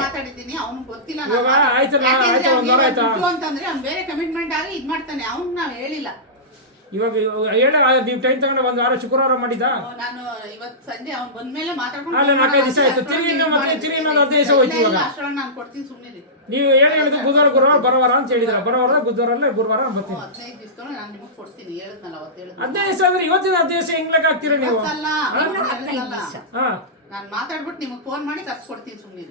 ಮಾತಾಡಿದ್ದೀನಿ ಅವ್ನಿಗೆ ಗೊತ್ತಿಲ್ಲ ಅಂತಂದ್ರೆ ಅವ್ನು ಬೇರೆ ಕಮಿಟ್ಮೆಂಟ್ ಆಗಿ ಇದ್ ಮಾಡ್ತಾನೆ ಅವ್ನು ನಾವ್ ಹೇಳಿಲ್ಲ. ಇವಾಗ ಹೇಳ ನೀವು ಟೈಮ್ ತಗೊಂಡು ಒಂದು ವಾರ ಶುಕ್ರವಾರ ಮಾಡಿದ್ದ ನಾನು ಇವತ್ತು ಸಂಜೆ ಅವ್ನು ಬಂದ್ಮೇಲೆ ಮಾತಾಡ್ಕೊಂಡು ಅಲ್ಲ 4-5 ದಿವಸ ಆಯ್ತು. ತಿರುಗಿ ಇನ್ನೊಂದು 15 ದಿವಸ ಹೋಯ್ತು. ಇವಾಗ ಅಷ್ಟೊಳಗೆ ನಾನು ಕೊಡ್ತೀನಿ ಸುಮ್ಮನೆ. ನೀವು ಹೇಳಿದ್ದು ಗುರುವಾರ ಬರೋವಾರ ಅಂತ ಹೇಳಿದ್ರ. ಬರೋವಾರ ಗುರುವಾರಲ್ಲೇ ಗುರುವಾರ ಬರ್ತೀನಿ. 15 ದಿವಸದೊಳಗೆ ನಾನು ನಿಮಗೆ ಕೊಡ್ತೀನಿ ಹೇಳಿದ್ನಲ್ಲ ಅವತ್ತು ಹೇಳಿದ್ನಲ್ಲ. 15 ದಿವಸ ಅಂದ್ರೆ ಇವತ್ತಿನ 15 ದಿವಸ ಹೆಂಗ್ ಲೆಕ್ಕ ಹಾಕ್ತೀರಾ ನೀವು? ನಾನು ಮಾತಾಡ್ಬಿಟ್ಟು ನಿಮಗೆ ಫೋನ್ ಮಾಡಿ ಕರ್ಸ್ಕೊಡ್ತೀನಿ ಸುಮ್ಮನೆ.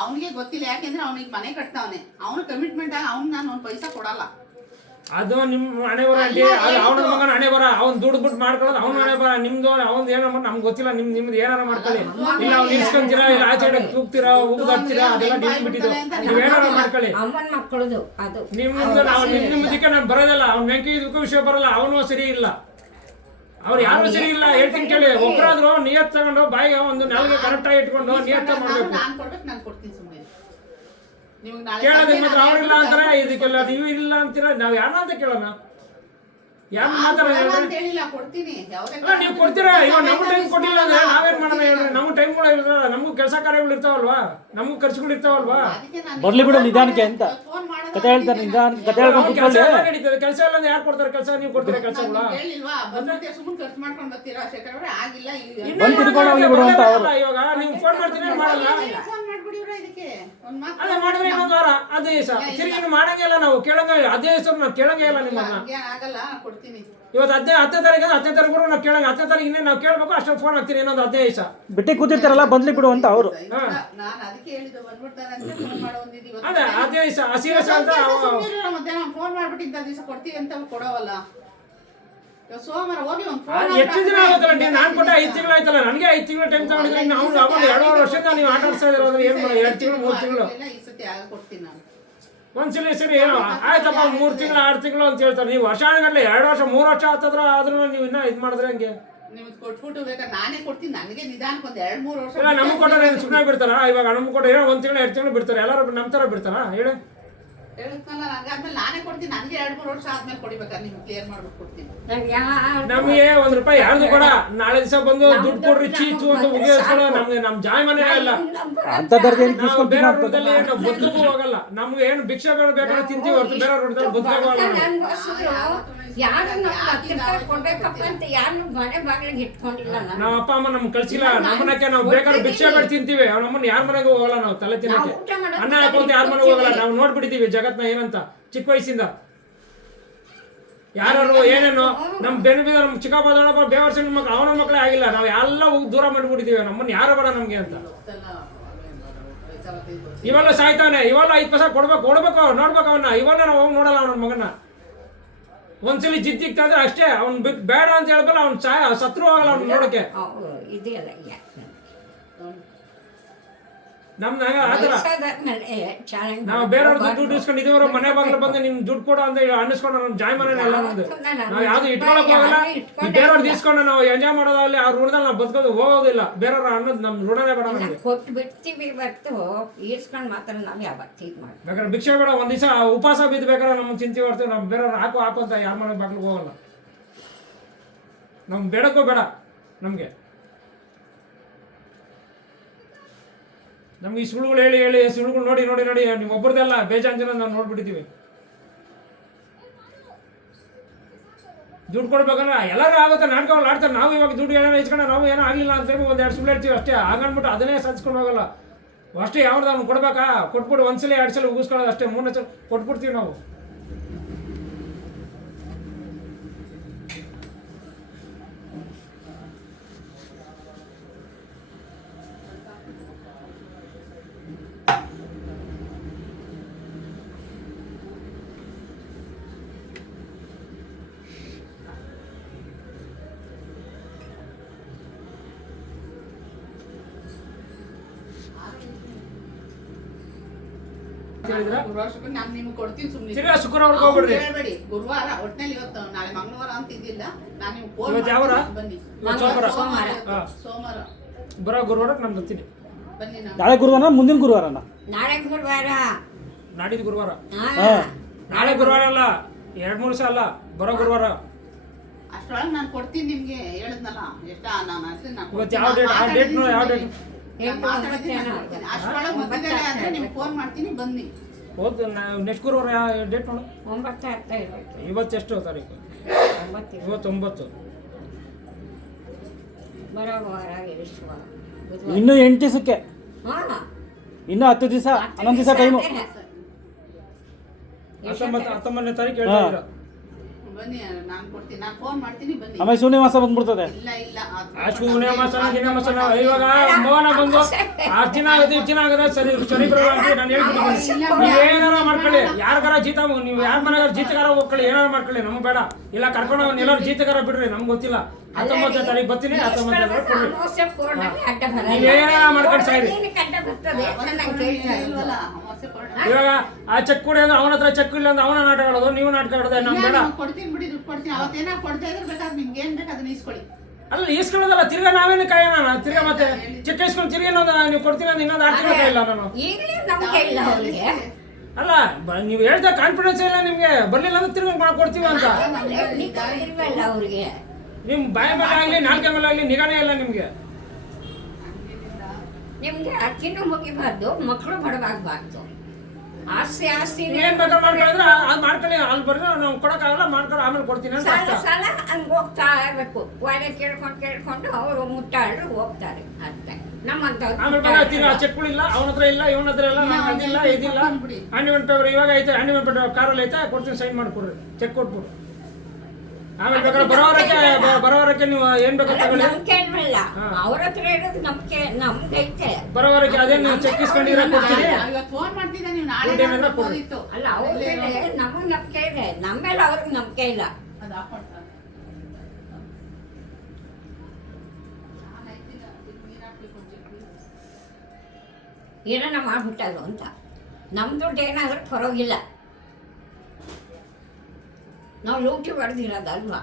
ಅವನಿಗೆ ಗೊತ್ತಿಲ್ಲ ಯಾಕೆಂದ್ರೆ ಅವನಿಗೆ ಮನೆ ಕಟ್ತಾವನೆ. ಅವನು ಕಮಿಟ್ಮೆಂಟ್ ಆಗಿ ಅವ್ನು ನಾನು ಒಂದು ಪೈಸಾ ಕೊಡಲ್ಲ. ಅದು ನಿಮ್ಮ ಹಣೆ ಬರ ಅಂಟಿ. ಅವನ ಮಗನ ಹಣೆ ಬರ. ಅವ್ನು ದುಡ್ಬಿಟ್ಟು ಮಾಡ್ಕೊಳ್ಳೋದು ಅವ್ನ ಹಣೆ ಬರ. ನಿಮ್ದು ಅವ್ನು ಏನೋ ನಮ್ಗೆ ಗೊತ್ತಿಲ್ಲ. ನಿಮ್ದು ಏನಾರ ಮಾಡ್ಕೊಳ್ಳಿ. ಇಲ್ಲ ಅವ್ನು ನಿಲ್ಸ್ಕೊಂತೀರಾ, ಇಲ್ಲ ಆಚೆ ತೂಗ್ತೀರಾ, ಉಗ್ದಾಡ್ತೀರಾ, ಅದೆಲ್ಲ ಬಿಟ್ಟಿದ್ದು ನೀವು ಏನಾರ ಮಾಡ್ಕೊಳ್ಳಿ. ಅಮ್ಮನ ಮಕ್ಕಳದು ಅದು ನಿಮ್ದು ನಿಮ್ಮದಕ್ಕೆ ನಾನು ಬರೋದಿಲ್ಲ. ಅವ್ನು ವೆಂಕಿ ಇದಕ್ಕೂ ವಿಷಯ ಬರಲ್ಲ. ಅವನು ಸರಿ ಇಲ್ಲ, ಅವ್ರು ಯಾರು ಸರಿ ಇಲ್ಲ. ಹೇಳ್ತೀನಿ ಕೇಳಿ. ಒಬ್ಬರಾದ್ರು ನಿಯತ್ ತಗೊಂಡು ಬಾಯಿಗೆ ಒಂದು ನಾಲ್ಗೆ ಕರೆಕ್ಟ್ ಆಗಿ ಇಟ್ಕೊಂಡು ನಿಯತ್ ಮಾಡ್ಬೇಕು. ನಾನು ಕೊಡ್ತೀನಿ ಸುಮ್ಮನೆ. ಕೇಳೋದಕ್ಕೆ ಮಾತ್ರ ಅವ್ರಿಲ್ಲ ಅಂತಾರೆ, ಇದಕ್ಕೆಲ್ಲ ನೀವು ಇಲ್ಲ ಅಂತೀರ. ನಾವ್ ಯಾರ ಅಂತ ಕೇಳೋಣ? ಯಾರು ಹೇಳಿಲ್ಲ ಕೊಡ್ತೀನಿ. ನೀವು ಕೊಡ್ತೀರಾ? ಇವಾಗ ನಮ್ಗೆ ಟೈಮ್ ಕೊಟ್ಟಿಲ್ಲ ಅಂದ್ರೆ ನಾವೇನ್ ಮಾಡೋಣ ಹೇಳ್ರಿ? ನಮ್ಗೆ ಟೈಮ್ಗಳು ಇರ್ತದ, ನಮಗೂ ಕೆಲಸ ಕಾರ್ಯಗಳು ಇರ್ತಾವಲ್ವಾ, ನಮಗೂ ಖರ್ಚುಗಳು ಇರ್ತಾವಲ್ವಾ. ಬರ್ಲಿ ಬಿಡು ನಿಧಾನಕ್ಕೆ ಅಂತ ಕತೆ ಹೇಳ್ತಾರೆ. ನಿಧಾನಕ್ಕೆ ಕತೆ ಹೇಳ್ಕೊಂಡು ಕೆಲಸ ಎಲ್ಲ ನಡೀತದೆ. ಕೆಲಸ ಇಲ್ಲ ಅಂದ್ರೆ ಯಾರು ಕೊಡ್ತಾರೆ ಕೆಲಸ? ನೀವು ಕೊಡ್ತೀರಾ ಕೆಲಸಗಳ? ಇವಾಗ ನೀವು ಫೋನ್ ಮಾಡ್ತೀನಿ ಮಾಡಲ್ಲ. ಅದೇ ಮಾಡಿದ್ರೆ ಇನ್ನೊಂದು ವಾರ 15 ದಿವಸ ತಿರುಗಿ ಮಾಡಂಗಿಲ್ಲ. ನಾವು ಕೇಳಂಗ 15 ದಿವಸ ನಾವು ಕೇಳಂಗೇ ಇಲ್ಲ ನಿಮ್ಮನ್ನ. ಇವತ್ತು 10ನೇ ತಾರೀಕು 10ನೇ ತಾರೀಕು ನಾವು ಕೇಳಂಗ. 10ನೇ ತಾರೀಕು ಇನ್ನೇ ನಾವು ಕೇಳಬೇಕು. ಅಷ್ಟೊಂದು ಫೋನ್ ಹಾಕ್ತೀನಿ. ಇನ್ನೊಂದು 15 ದಿವಸ ಬಿಟ್ಟಿ ಕೂತಿರ್ತಾರಲ್ಲ, ಬಂದ್ಲಿ ಬಿಡು ಅಂತ ಅವರು. ಅದೇ 15 ದಿವಸ ಸೀರಿಯಸ್ ಅಂತ ಫೋನ್ ಮಾಡ್ಬಿಟ್ಟು ದಿವಸ ಕೊಡ್ತೀವಿ ಅಂತ ಕೊಡೋವಲ್ಲ. ಸೋಮವಾರ ಹೋಗಿ ಎಷ್ಟು ದಿನ ಆಗುತ್ತಲ್ಲ? ನಾನು ಕೊಟ್ಟ 5 ತಿಂಗಳು ಆಯ್ತಲ್ಲ. ನನಗೆ 5 ತಿಂಗಳು ಟೈಮ್ ತಗೊಂಡಿದ್ರೆ ನಾವು 2.5 ವರ್ಷದಿಂದ ನೀವು ಆಟ ಆಡ್ತಾ ಇರೋದ್ರೆ ಏನ್ ಮಾಡೋದು? 2 ತಿಂಗಳು 3 ತಿಂಗಳು ಒಂದ್ಸಲಿ ಸರಿ ಏನೋ ಆಯ್ತಪ್ಪ 3 ತಿಂಗಳು 6 ತಿಂಗಳು ಅಂತ ಹೇಳ್ತಾರೆ. ನೀವು ವರ್ಷ ಆಗಲಿ 2 ವರ್ಷ 3 ವರ್ಷ ಆತದ್ರ ಆದ್ರೂ ನೀವು ಇನ್ನ ಇದು ಮಾಡಿದ್ರೆ ಹಂಗೆ ಕೊಟ್ಬಿಟ್ಟು ಬೇಕಾದ್ರೆ ನಾನೇ ಕೊಡ್ತೀನಿ. ನನಗೆ ನಿಧಾನಕ್ಕೆ ಒಂದು 2-3 ವರ್ಷ ಇಲ್ಲ. ನಮ್ಗೆ ಕೊಟ್ಟರೆ ಸುಮ್ಮನೆ ಬಿಡ್ತಾರ? ಇವಾಗ ನಮ್ಗೆ ಕೊಟ್ಟರೆ 1 ತಿಂಗಳು 2 ತಿಂಗಳು ಬಿಡ್ತಾರೆ. ಎಲ್ಲರೂ ನಮ್ಮ ಥರ ಬಿಡ್ತಾರ ಹೇಳಿ? ಹೇಳುತ್ತಲ್ಲ ನನಗೆ ಆದ್ಮೇಲೆ ನಾನೇ ಕೊಡ್ತೀನಿ. ನನಗೆ 2-3 ವರ್ಷ ಆದ್ಮೇಲೆ ಕೊಡಿಬೇಕಾದ್ರೆ ನಿಮ್ಗೆ ಕ್ಲಿಯರ್ ಮಾಡ್ಬಿಟ್ಟು ಕೊಡ್ತೀನಿ. ನಮಗೆ 1 ರೂಪಾಯಿ ಯಾರ್ದು ಕೊಡ. ನಾಳೆ ದಿವಸ ಬಂದು ದುಡ್ಡು ಕೊಡ್ರಿ ಚೀಚು ಅಂತ ಉಗಿಸ್ಕೊಳ. ನಮ್ಗೆ ನಮ್ಮ ಜಾಯ್ ಮನೆ ಇಲ್ಲ. ಬೇರೆ ರೋಡಲ್ಲಿ ನಾವು ಬದುಕೂ ಹೋಗಲ್ಲ. ನಮ್ಗೆ ಏನು ಭಿಕ್ಷೆ ಬೇಕಾದ್ರೆ ತಿಂತೀವಿ ಹೊರತು ಬೇರೆ ರೋಡದಲ್ಲಿ ಬದುಕೂ ಹೋಗಲ್ಲ. ನಮ್ಮ ಅಪ್ಪ ಅಮ್ಮ ನಮ್ಗೆ ಕಳ್ಸಿಲ್ಲ. ನಮ್ಮನಕ್ಕೆ ನಾವು ಬೇಕಾದ್ರೆ ಭಿಕ್ಷೆ ಬೇಡ ತಿಂತೀವಿ. ನಮ್ಮನ್ನ ಯಾರ ಮನೆಗೂ ಹೋಗಲ್ಲ. ನಾವು ತಲೆ ತಿನ್ನಕ್ಕೆ ಅನ್ನ ಹಾಕೊಂತ ಯಾರ ಮನೆಗೂ ಹೋಗಲ್ಲ. ನಾವು ನೋಡ್ಬಿಟ್ಟಿದೀವಿ ಜಗತ್ನ ಏನಂತ ಚಿಕ್ಕ ವಯಸ್ಸಿಂದ. ಯಾರು ಏನೇನೋ ನಮ್ ಬೆನ್ನ ನಮ್ ಚಿಕ್ಕಪ್ಪ ದೊಡ್ಡಪ್ಪ ಬೇವರ್ಸ ಮಕ್ಳು ಅವನ ಮಕ್ಕಳೇ ಆಗಿಲ್ಲ. ನಾವು ಎಲ್ಲ ದೂರ ಮಾಡ್ಬಿಟ್ಟಿದೀವಿ. ನಮ್ಮನ್ನ ಯಾರು ಬೇಡ ನಮ್ಗೆ ಅಂತ. ಇವೆಲ್ಲ ಸಾಯ್ತಾನೆ. ಇವೆಲ್ಲ 5 ಪೈಸೆ ಕೊಡ್ಬೇಕು ನೋಡ್ಬೇಕು ಅವನ್ನ. ಇವನ್ನ ನಾವು ಹೋಗಿ ನೋಡಲ್ಲ ಅವನ ಮಗನ. ಒಂದ್ಸಲಿ ಜಿದ್ದಿಗ್ತಾ ಇದ್ರೆ ಅಷ್ಟೇ. ಅವ್ನ್ ಬೇಡ ಅಂತ ಹೇಳ್ಬಲ್ಲ. ಅವ್ನ್ ಸತ್ರು ಹೋಗಲ್ಲ ಅವ್ನ ನೋಡಕ್ಕೆ. ನಮ್ದು ಆತರ ನಾವು ಬೇರೆಯವ್ರದ್ದು ದುಡ್ಡು ಇಸ್ಕೊಂಡು ಇದೇವ್ರ ಮನೆ ಬಾಗಿಲು ಬಂದು ನಿಮ್ ದುಡ್ಡು ಕೊಡು ಅಂತ ಅನ್ನಿಸ್ಕೊಂಡು ನಮ್ ಜಾಯ್ ಮನೆ ಎಲ್ಲ ನಮ್ದು. ನಾವು ಯಾವ್ದು ಇಟ್ಕೊಳಕ್ ಹೋಗಲ್ಲ. ಬೇರೆಯವ್ರದ್ದು ಇಸ್ಕೊಂಡು ನಾವು ಎಂಜಾಯ್ ಮಾಡೋದಾಗಲಿ ಅವ್ರ ಋಣದಲ್ಲಿ ನಾವು ಬದುಕೋದು ಹೋಗೋದಿಲ್ಲ. ಬೇರೆಯವ್ರ ಅನ್ನೋದು ನಮ್ ಋಣನೇ ಬೇಡ ನಮಗೆ. ಕೊಟ್ಟು ಬಿಡ್ತೀವಿ ಬರ್ತು ಈಸ್ಕೊಂಡು ಮಾತ್ರ ನಾವು ಯಾವತ್ತು ಇದು ಮಾಡಿ ಬೇಕಾದ್ರೆ ಭಿಕ್ಷೆ ಬೇಡ. ಒಂದ್ ದಿವಸ ಉಪವಾಸ ಬಿದ್ದು ಬೇಕಾದ್ರೆ ನಮ್ಗೆ ಚಿಂತೆ ಬರ್ತೀವಿ. ನಾವು ಬೇರೆಯವ್ರು ಹಾಕು ಅಂತ ಯಾರ ಮನೆ ಬಾಗಿಲಿಗೆ ಹೋಗಲ್ಲ. ನಮ್ಗೆ ಬೇಡಕ್ಕೂ ಬೇಡ ನಮ್ಗೆ. ನಮ್ಗೆ ಈ ಸುಳ್ಳುಗಳು ಹೇಳಿ ಸುಳ್ಳುಗಳು ನೋಡಿ ನೀವು ಒಬ್ಬರದೆಲ್ಲ ಬೇಜಾನ್ ಜನ ನಾವು ನೋಡ್ಬಿಟ್ಟಿದ್ದೀವಿ. ದುಡ್ಡು ಕೊಡ್ಬೇಕಂದ್ರೆ ಎಲ್ಲರೂ ಆಗುತ್ತೆ. ನಾಟಕಗಳು ಆಡ್ತಾರೆ. ನಾವು ಇವಾಗ ದುಡ್ಡು ಏನೋ ಇಸ್ಕೊಂಡು ನಾವು ಏನೋ ಆಗಲಿಲ್ಲ ಅಂತೇಳಿ 1-2 ಸುಳ್ಳು ಹೇಳ್ತೀವಿ ಅಷ್ಟೇ. ಹಾಗನ್ಬಿಟ್ಟು ಅದನ್ನೇ ಸಾಧಿಸ್ಕೊಂಡು ಹೋಗಲ್ಲ. ಅಷ್ಟೇ ಯಾವ್ದು ಅವ್ನು ಕೊಡ್ಬೇಕಾ ಕೊಟ್ಬಿಟ್ಟು 1 ಸಲ 2 ಸಲ ಉಗಿಸ್ಕೊಳ್ಳೋದು ಅಷ್ಟೇ. 3 ಸಲ ಕೊಟ್ಬಿಡ್ತೀವಿ ನಾವು. ನಾನು ನಿಮ್ಗೆ ಕೊಡ್ತೀನಿ ಸುಮ್ಮನೆ. ಶುಕ್ರವಾರ ಹೋಗ್ಬಿಡ್ರಿ. ಹೇಳ್ಬೇಡಿ ಗುರುವಾರ ಒಟ್ಟಿನಲ್ಲಿ ಇವತ್ತು ನಾಳೆ ಮಂಗಳವಾರ ಅಂತ ಇದ್ದಿಲ್ಲ. ನಾನು ನಿಮ್ಗೆ ಫೋನ್ ಬನ್ನಿ. ಸೋಮವಾರ ಬರೋ ಗುರುವಾರಕ್ಕೆ ನಾನು ಬರ್ತೀನಿ. ಬನ್ನಿ. ನಾಳೆ ಗುರುವಾರ ಮುಂದಿನ ಗುರುವಾರನ? ನಾಡಿದ್ದು ಗುರುವಾರ. ನಾಳೆ ಗುರುವಾರ ಅಲ್ಲ, 2-3 ದಿವಸ ಅಲ್ಲ, ಬರೋ ಗುರುವಾರ. ಅಷ್ಟೊಳಗೆ ನಾನು ಕೊಡ್ತೀನಿ ನಿಮ್ಗೆ. ಹೇಳಿದ್ನಲ್ಲ ಎಷ್ಟು ನಾನು ಇವತ್ತು ಯಾವ ಡೇಟ್? ಯಾವ ಡೇಟ್? ಅಷ್ಟೊಳಗೆ ಮಧ್ಯದಲ್ಲಿ ಆದ್ರೆ ನಿಮ್ಗೆ ಫೋನ್ ಮಾಡ್ತೀನಿ ಬನ್ನಿ. ಹೋದ್ ನೆಕ್ಸ್ಟ್ ಗುರುವಾರ ಡೇಟ್ ನೋಡು. 9 ಆಗ್ತಾ ಇರ್ಬೇಕು. ಇವತ್ತು ಎಷ್ಟು ತಾರೀಕು? 9 ಇವತ್ತು 9. ಬರೋ ವಾರ ಎಷ್ಟು ವಾರ? ಇನ್ನು 8 ದಿವಸಕ್ಕೆ, ಹಾಂ ಇನ್ನು 10 ದಿವಸ, 11 ದಿವಸ ಟೈಮು. 19ನೇ ತಾರೀಕು ಹೇಳ್ತಾ ಇದ್ದೀರಾ? ಬನ್ನಿ, ನಾನು ಕೊಡ್ತೀನಿ, ನಾನು ಫೋನ್ ಮಾಡ್ತೀನಿ ಬನ್ನಿ. ಆಮೇಲೆ ಶೂನ್ಯ ಮಾಸ ಬಂದ್ಬಿಡ್ತದೆ. ಇಲ್ಲ ಇಲ್ಲ ಆ ಶೂನ್ಯ ಮಾಸನ ಗಿನ್ಯ ಮಾಸನ ಇವಾಗ ಮೋಹನ ಬಂದು ಅರ್ಜಿನ ಆಗುತ್ತೆ ಇರ್ಜಿನ ಆಗುತ್ತೆ ಸರಿ ಸರಿ ಬರೋಲ್ಲ ಅಂತ ನಾನು ಹೇಳ್ಬಿಟ್ಟಿದ್ದೀನಿ. ನೀವೇನಾರ ಮಾಡ್ಕೊಳ್ಳಿ, ಯಾರಿಗಾರ ಜೀತ ನೀವು ಯಾರ ಮನೆಗಾರ ಜೀತಗಾರ ಹೋಗ್ಕೊಳ್ಳಿ, ಏನಾರು ಮಾಡ್ಕೊಳ್ಳಿ, ನಮ್ಗೆ ಬೇಡ. ಇಲ್ಲ ಕರ್ಕೊಂಡು ಎಲ್ಲರೂ ಜೀತಗಾರ ಬಿಡ್ರಿ, ನಮ್ಗೆ ಗೊತ್ತಿಲ್ಲ. 19ನೇ ತಾರೀಕು ಬರ್ತೀನಿ, 19ನೇ ತಾರೀಕು ಕೊಡ್ರಿ. ನೀವೇನಾರ ಮಾಡ್ಕೊಂಡು ಸಾಯ್ರಿ. ಇಲ್ವಲ್ಲ ಅಮಾವಾಸ್ಯೆ ಕೊಡೋಣ. ಇವಾಗ ಆ ಚೆಕ್ ಕೊಡಿ ಅಂದ್ರೆ ಅವನ ಹತ್ರ ಚೆಕ್ ಇಲ್ಲ ಅಂದ್ರೆ ಅವನ ನಾಟಕ ಆಡೋದು, ನೀವು ನಾಟಕ ಆಡೋದು, ನಮ್ಗೆ ಬೇಡ. ಕೊಡ್ತೀನಿ ಬಿಡಿ, ದುಡ್ಡು ಕೊಡ್ತೀನಿ. ಅವತ್ತೇನ ಕೊಡ್ತಾ ಇದ್ರೆ ಬೇಕಾದ್ರೆ ನಿಮ್ಗೆ ಏನ್ ಬೇಕು ಅದನ್ನ ಇಸ್ಕೊಳ್ಳಿ. ಅಲ್ಲ ಈಸ್ಕೊಳ್ಳೋದಲ್ಲ, ತಿರ್ಗಾ ನಾವೇನು ಕಾಯೋಣ, ತಿರ್ಗಾ ಮತ್ತೆ ಚೆಕ್ ಇಸ್ಕೊಂಡು ತಿರ್ಗಿ ನೀವು ಕೊಡ್ತೀನಿ ಅಂದ್ರೆ ಇನ್ನೊಂದು ಆಡ್ತಿರೋ ಇಲ್ಲ ನಾನು. ಈಗಲೇ ನಂಬಿಕೆ ಇಲ್ಲ ಅವರಿಗೆ. ಅಲ್ಲ ನೀವು ಹೇಳ್ತಾ ಕಾನ್ಫಿಡೆನ್ಸ್ ಇಲ್ಲ ನಿಮ್ಗೆ, ಬರ್ಲಿಲ್ಲ ಅಂದ್ರೆ ತಿರ್ಗಿ ಕೊಡ್ತೀವಿ ಅಂತ. ಇಲ್ವಲ್ಲ ಅವ್ರಿಗೆ. ನಿಮ್ ಬಾಯ ಮೇಲೆ ಆಗ್ಲಿ ನಾಲ್ಕೆ ಮೇಲೆ ಆಗ್ಲಿ ನಿಗಾನೇ ಇಲ್ಲ ನಿಮ್ಗೆ. ನಿಮ್ಗೆ ಅಕ್ಕಿನೂ ಮುಗಿಬಾರ್ದು, ಮಕ್ಕಳು ಬಡವಾಗಬಾರ್ದು. ಆಸ್ತಿ ಆಸ್ತಿ ಏನ್ ಬೇಕಾದ್ರೆ ಮಾಡ್ಕೊಳ್ಳಿದ್ರೆ ಅದು ಮಾಡ್ಕೊಳ್ಳಿ, ಅಲ್ಲಿ ಬರ್ರಿ ನಾವು ಕೊಡೋಕ್ಕಾಗಲ್ಲ, ಮಾಡ್ಕೊಂಡು ಆಮೇಲೆ ಕೊಡ್ತೀನಿ ಅಂತ ಸಾಲ ಅರ್ಥ. ಸಾಲ ಹಂಗೆ ಹೋಗ್ತಾ ಇರಬೇಕು. ವಾರ ಕೇಳ್ಕೊಂಡು ಅವರು ಮುಟ್ಟಾಡರು ಹೋಗ್ತಾರೆ ಅಷ್ಟೇ. ನಮ್ಮಂತವ್ರು ಆಮೇಲೆ ಬೇಕಾಗ್ತೀನಿ, ಆ ಚೆಕ್ಗಳಿಲ್ಲ ಅವನ ಹತ್ರ ಇಲ್ಲ, ಇವನ ಹತ್ರ ಇಲ್ಲ, ನಾನು ಅದಿಲ್ಲ ಇದಿಲ್ಲ. ಆಂಡಿಮೆಂಟ್ ಪೇಪರ್ ಇವಾಗ ಐತೆ, ಆಂಡಿಮೆಂಟ್ ಪೇಪರ್ ಕಾರಲ್ಲಿ ಐತೆ, ಕೊಡ್ತೀನಿ, ಸೈನ್ ಮಾಡಿಕೊಡ್ರಿ, ಚೆಕ್ ಕೊಟ್ಬಿಡು. ಆಮೇಲೆ ಬೇಕಾದ್ರೆ ಬರೋವರಕ್ಕೆ ನೀವು ಏನ್ ಬೇಕಾದ್ರೆ ತಗೊಳ್ಳಿ. ನಂಬಿಕೆ ಇಲ್ವಲ್ಲ, ಅವ್ರ ಹತ್ರ ಇರೋದು ನಂಬಿಕೆ ನಮ್ಗೈತೆ. ಬರೋವರಕ್ಕೆ ಅದೇನು ಚೆಕ್ ಇಸ್ಕೊಂಡಿರ ಕೊಡ್ತೀನಿ. ಇವತ್ತು ಫೋನ್ ಮಾಡ್ತಿದ್ದೆ, ನೀವು ನಾಳೆ ದುಡ್ಡೇನಾದ್ರೂ ಕೊಡಿ. ಹೋಗಿತ್ತು. ಅಲ್ಲ ಅವ್ರ ಮೇಲೆ ನಮಗೆ ನಂಬಿಕೆ ಇದೆ, ನಮ್ಮ ಮೇಲೆ ಅವ್ರಿಗೆ ನಂಬಿಕೆ ಇಲ್ಲ. ಅದು ಹಾಕೊಡ್ತಾರೆ. ಏನಾರ ಮಾಡ್ಬಿಟ್ಟರು ಅಂತ. ನಮ್ಮ ದುಡ್ಡು ಏನಾದ್ರೂ ಪರವಾಗಿಲ್ಲ, ನಾವು ಲೂಟಿ ಹೊಡೆದಿರೋದಲ್ವಾ.